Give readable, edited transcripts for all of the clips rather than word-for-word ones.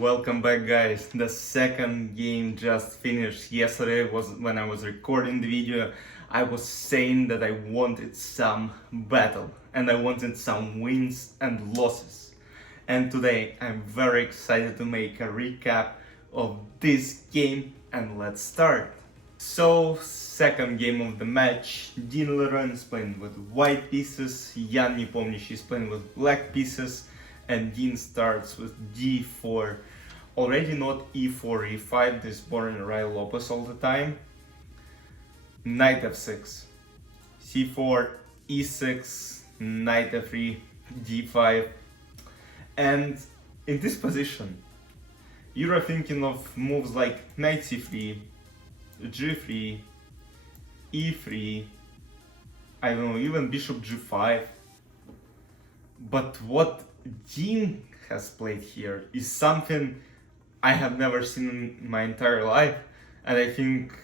Welcome back, guys. The second game just finished. Yesterday was when I was recording the video. I was saying that I wanted some battle and I wanted some wins and losses. And today I'm very excited to make a recap of this game, and let's start. So, second game of the match. Dean Leroy is playing with white pieces, Jan Nepomniachtchi is playing with black pieces, and Dean starts with d4. Already not e4, e5, this boring Rai Lopez all the time. Knight f6, c4, e6, knight f3, d5. And in this position, you're thinking of moves like knight c3, g3, e3, I don't know, even bishop g5. But what Dean has played here is something I have never seen in my entire life, and I think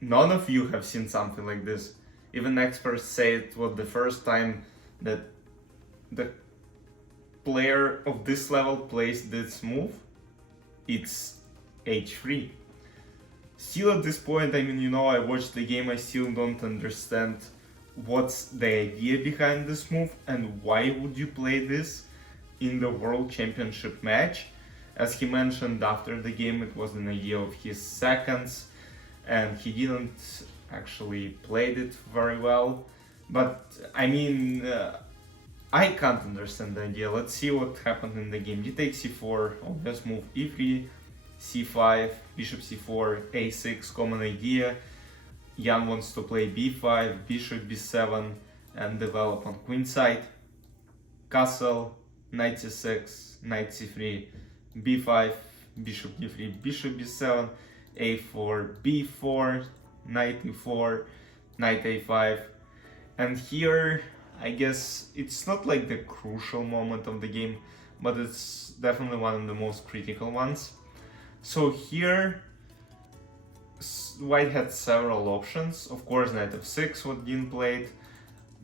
none of you have seen something like this. Even experts say it was the first time that the player of this level plays this move. It's h3. Still at this point, I mean, I watched the game, I still don't understand what's the idea behind this move and why would you play this in the World Championship match. As he mentioned after the game, it was an idea of his seconds and he didn't actually played it very well. But I mean, I can't understand the idea. Let's see what happened in the game. D takes c4, obvious move, e3, c5, bishop c4, a6, common idea. Jan wants to play b5, bishop b7 and develop on queen side. Castle, knight c6, knight c3, b5, bishop d3, bishop b7, a4, b4, knight e4, knight a5. And here, I guess it's not like the crucial moment of the game, but it's definitely one of the most critical ones. So here, white had several options. Of course, knight f6 what Dean played,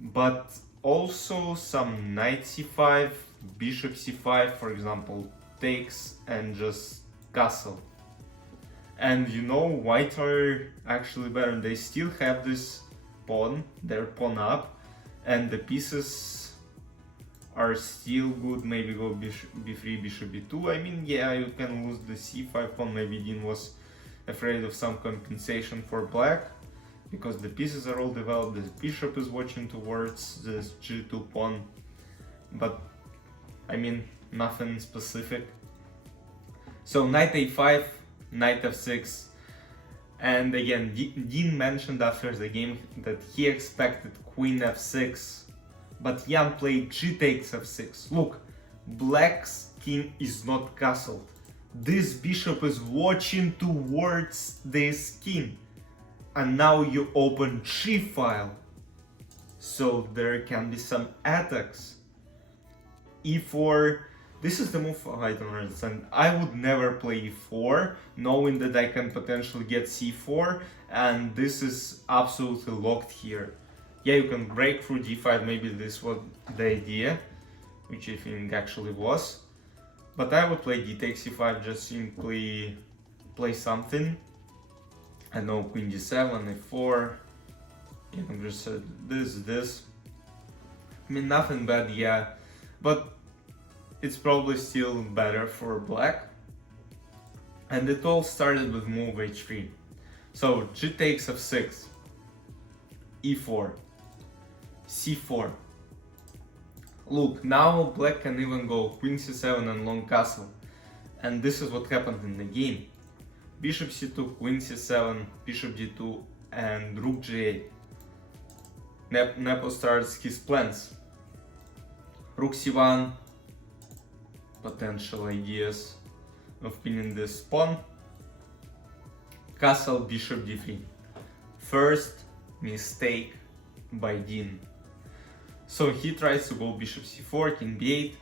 but also some knight c5, bishop c5, for example, takes and just castle. And white are actually better. They still have this pawn, their pawn up, and the pieces are still good. Maybe go bishop b3, bishop b2. I mean, yeah, you can lose the c5 pawn. Maybe Dean was afraid of some compensation for black, because the pieces are all developed. This bishop is watching towards this g2 pawn, but I mean, nothing specific. So knight a5, knight f6, and again, Dean mentioned after the game that he expected queen f6, but Jan played g takes f6. Look, black's king is not castled. This bishop is watching towards this king, and now you open g-file, so there can be some attacks. e4, this is the move I don't understand. I would never play e4, knowing that I can potentially get c4, and this is absolutely locked here. Yeah, you can break through d5, maybe this was the idea, which I think actually was. But I would play d takes c5, just simply play something. I know queen d7, a4. You can just say this. I mean, nothing bad, yeah, but it's probably still better for black. And it all started with move h3. So g takes f6, e4, c4. Look, now black can even go queen c7 and long castle. And this is what happened in the game. Bishop c2, queen c7, bishop d2 and rook g8. NEPO starts his plans. Rook c1, potential ideas of pinning this pawn. Castle, bishop d3. First mistake by Dean. So he tries to go bishop c4, king b8.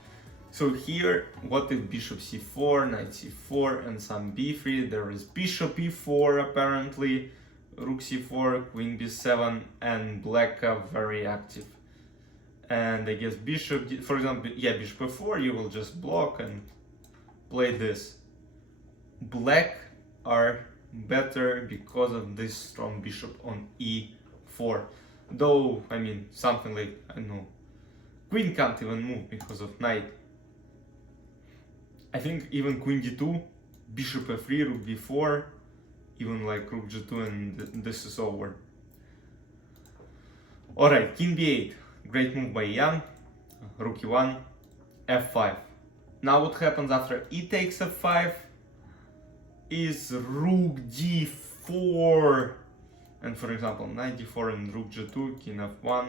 So here, what if bishop c4, knight c4 and some b3, there is bishop e4 apparently, rook c4, queen b7 and black are very active. And I guess bishop, for example, yeah, bishop f4, you will just block and played this. Black are better because of this strong bishop on e4. Though, I mean, something like, I don't know, queen can't even move because of knight. I think even queen d2, bishop f3, rook d4, even like rook g2, and this is over. Alright, king b8, great move by Jan, rook e1, f5. Now what happens after e takes f5 is rook d4, and for example knight d4 and rook g2, king f1,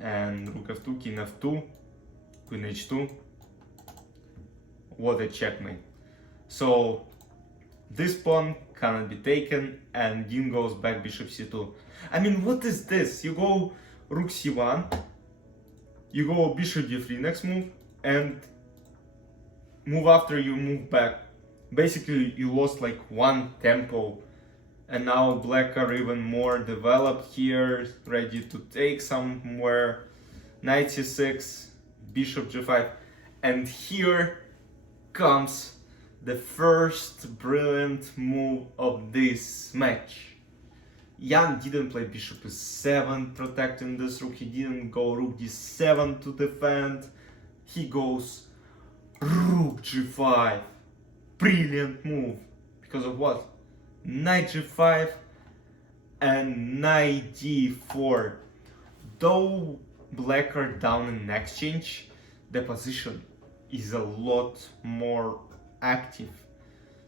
and rook f2, king f2, queen h2. What a checkmate. So this pawn cannot be taken, and Dean goes back bishop c2. I mean, what is this? You go rook c1, you go bishop d3 next move, and move after you move back. Basically, you lost like one tempo, and now black are even more developed here, ready to take somewhere. Knight c6, bishop g5, and here comes the first brilliant move of this match. Jan didn't play bishop e7 protecting this rook, he didn't go rook d7 to defend, he goes rook g5. Brilliant move. Because of what? Knight g5 and knight d4. Though black are down in exchange, the position is a lot more active.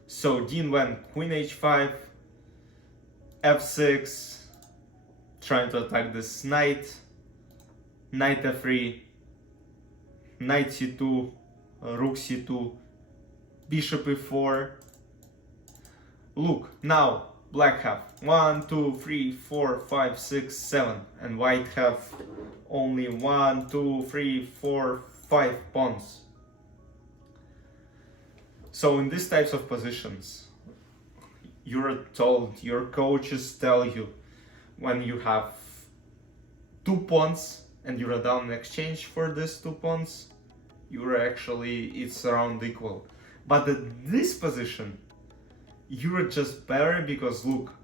So Dean went queen h5, f6, trying to attack this knight, knight f3, knight c2, rook c2, bishop e4. Look, now black have 1, 2, 3, 4, 5, 6, 7, and white have only 1, 2, 3, 4, 5 pawns. So in these types of positions, you're told, your coaches tell you, when you have 2 pawns and you're down in exchange for these 2 pawns, you're actually, it's around equal. But at this position, you're just better because look,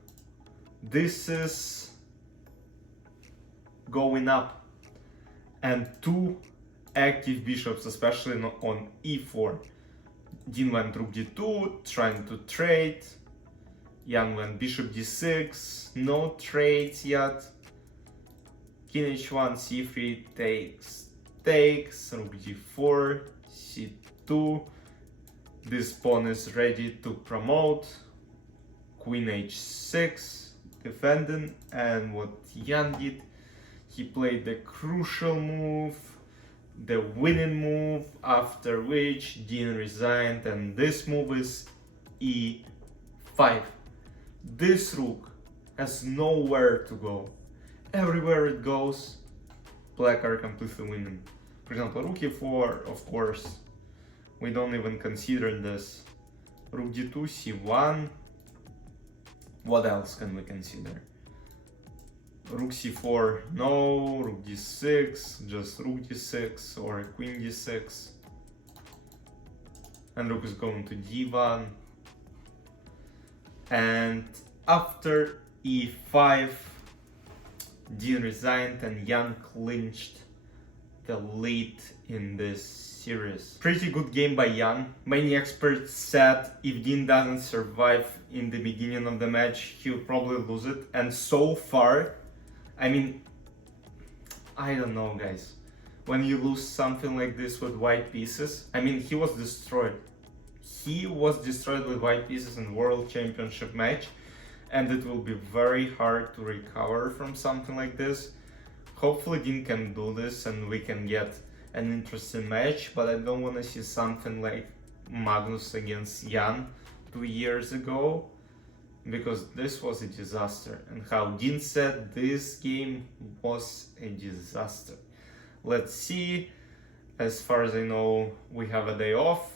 this is going up, and 2 active bishops, especially on e4. Dean went rook d2, trying to trade. Jan went bishop d6, no trades yet. King h1, c3 takes, rook d4, c2. This pawn is ready to promote. Queen h6, defending, and what Jan did, he played the crucial move, the winning move, after which Dean resigned, and this move is e5. This rook has nowhere to go. Everywhere it goes, black are completely winning. For example, rook e4, of course, we don't even consider this. Rook d2, c1. What else can we consider? Rook c4, no. Rook d6, just rook d6 or queen d6. And rook is going to d1. And after e5, Dean resigned and Jan clinched the lead in this series. Pretty good game by Jan. Many experts said if Dean doesn't survive in the beginning of the match, he'll probably lose it. And so far, I mean, I don't know, guys. When you lose something like this with white pieces, I mean, he was destroyed. He was destroyed with white pieces in World Championship match, and it will be very hard to recover from something like this. Hopefully Dean can do this and we can get an interesting match, but I don't want to see something like Magnus against Jan 2 years ago, because this was a disaster, and how Dean said, this game was a disaster. Let's see. As far as I know, we have a day off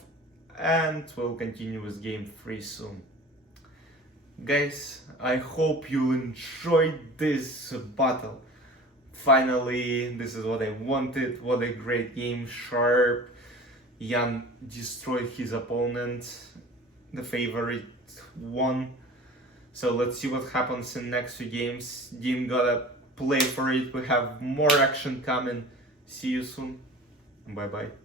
and we'll continue with game 3 soon. Guys, I hope you enjoyed this battle. Finally, this is what I wanted. What a great game, sharp. Jan destroyed his opponent. The favorite won. So let's see what happens in next few games. Dean gotta play for it. We have more action coming. See you soon. Bye bye.